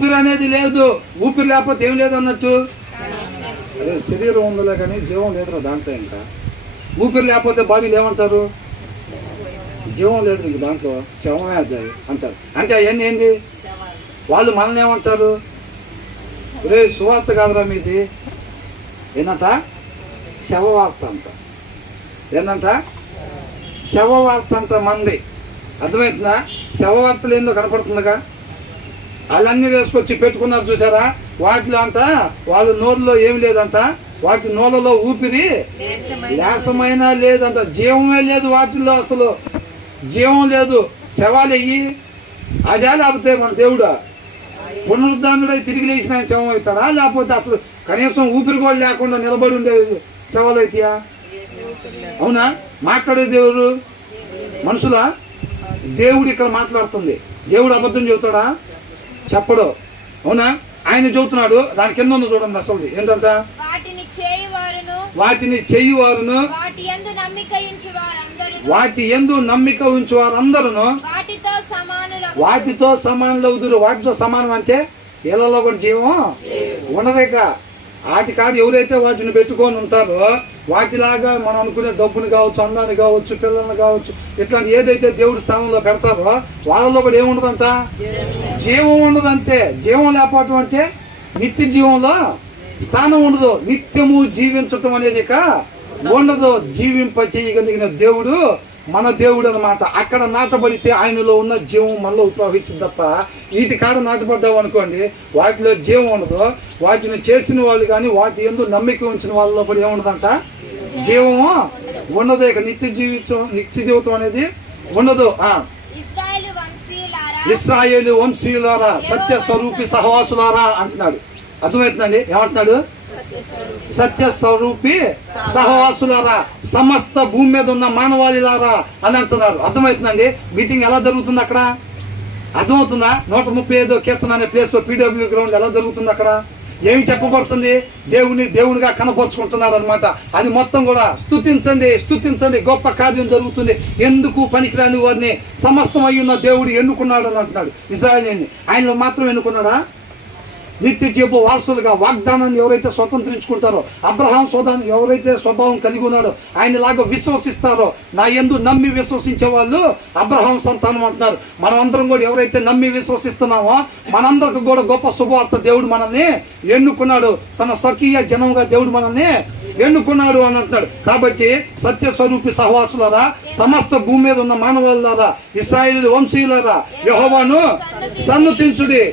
ఊపిరి అనేది లేదు. ఊపిరి లేకపోతే ఏం లేదు అన్నట్టు. అదే శరీరం ఉందిలే కానీ జీవం లేదురా దాంట్లో. ఇంకా ఊపిరి లేకపోతే బాడీలు ఏమంటారు? జీవం లేదు ఇంక దాంట్లో, శవమే అది అంటారు. అంటే అవన్నీ ఏంది? వాళ్ళు మనల్ని ఏమంటారు? రే సువార్త కాదురా మీది, ఏంటంట? శవవార్త అంట. ఏంటంట? శవవార్త అంట మంది. అర్థమవుతుందా? శవవార్తలు ఏందో కనపడుతుందిగా. వాళ్ళన్నీ తీసుకొచ్చి పెట్టుకున్నారు చూసారా, వాటిలో అంట వాళ్ళ నోరులో ఏమి లేదంట, వాటి నోళ్ళలో ఊపిరి లేసమైనా లేదంట. జీవమే లేదు వాటిల్లో, అసలు జీవం లేదు. శవాలు అయ్యి అదే. లేకపోతే మన దేవుడా పునరుద్ధానుడై తిరిగి లేచిన ఆయన శవం అవుతాడా? లేకపోతే అసలు కనీసం ఊపిరి కూడా లేకుండా నిలబడి ఉండే శవాలు అవుతాయా? అవునా? మాట్లాడేది ఎవరు? మనుషులా? దేవుడు ఇక్కడ మాట్లాడుతుంది. దేవుడు అబద్ధం చెబుతాడా? చెప్పడు. అవునా? ఆయన చెబుతున్నాడు. దాని కింద ఉన్న చూడండి అసలు ఏంటంట? వాటిని చేయువారును వాటి యందు నమ్మిక ఉంచు వారందరూ వాటితో సమానులవుదురు. వాటితో సమానం అంటే ఇళ్లలో కూడా జీవం ఉండదేక. వాటి కాదు ఎవరైతే వాటిని పెట్టుకొని ఉంటారో, వాటిలాగా మనం అనుకునే డబ్బుని కావచ్చు, అందాన్ని కావచ్చు, పిల్లల్ని కావచ్చు, ఇట్లాంటి ఏదైతే దేవుడి స్థానంలో పెడతారో వాళ్ళలో కూడా ఏముండదంట? జీవం ఉండదంతే. జీవం లేకపోవటం అంటే నిత్య జీవంలో స్థానం ఉండదు. నిత్యము జీవించటం అనేది ఇక ఉండదు. జీవింప చేయగలిగిన దేవుడు మన దేవుడు అనమాట. అక్కడ నాటబడితే ఆయనలో ఉన్న జీవం మనలో ప్రవహించింది తప్ప, వీటి కాడ నాటబడ్డావు అనుకోండి వాటిలో జీవం ఉండదు. వాటిని చేసిన వాళ్ళు కానీ వాటి యందు నమ్మిక ఉంచిన వాళ్ళలో కూడా ఏముండదంట? జీవము ఉండదు. ఇక నిత్య జీవితం అనేది ఉండదు. ఇశ్రాయేలు వంశీయులారా, సత్య స్వరూపి సహవాసులారా అంటున్నాడు. అర్థమవుతుందండి? ఏమంటున్నాడు? సత్య స్వరూపి సహవాసులారా, సమస్త భూమి మీద ఉన్న మానవాళిలారా అని అంటున్నారు. అర్థమవుతుందండి? మీటింగ్ ఎలా జరుగుతుంది అక్కడ? అర్థమవుతుందా? 135 కీర్తన అనే ప్లేస్ లో PW గ్రౌండ్ ఎలా జరుగుతుంది? అక్కడ ఏమి చెప్పబడుతుంది? దేవునిగా కనపరుచుకుంటున్నారు అనమాట. అది మొత్తం కూడా స్తుతించండి, గొప్ప కార్యం జరుగుతుంది. ఎందుకు పనికిరాని వారిని సమస్తం అయి ఉన్న దేవుడు ఎన్నుకున్నాడు అని అంటున్నాడు. ఇశ్రాయేలుని ఆయనలో మాత్రం ఎన్నుకున్నాడా? నిత్య జీవ వారసులుగా వాగ్దానాన్ని ఎవరైతే స్వతంత్రించుకుంటారో, అబ్రహాం సోదాన్ని ఎవరైతే స్వభావం కలిగి ఉన్నాడో, ఆయనలాగా విశ్వసిస్తారో, నా యందు నమ్మి విశ్వసించే వాళ్ళు అబ్రహాం సంతానం అంటున్నారు. మనం అందరం కూడా ఎవరైతే నమ్మి విశ్వసిస్తున్నామో మనందరికి కూడా గొప్ప శుభవార్త. దేవుడు మనల్ని ఎన్నుకున్నాడు, తన స్వకీయ జనంగా దేవుడు మనల్ని ఎన్నుకున్నాడు అని అంటున్నాడు. కాబట్టి సత్య స్వరూపి సహవాసులారా, సమస్త భూమి మీద ఉన్న మానవాళ్ళారా, ఇశ్రాయేలు వంశీయులారా, యెహోవాను సన్నుతించుడి.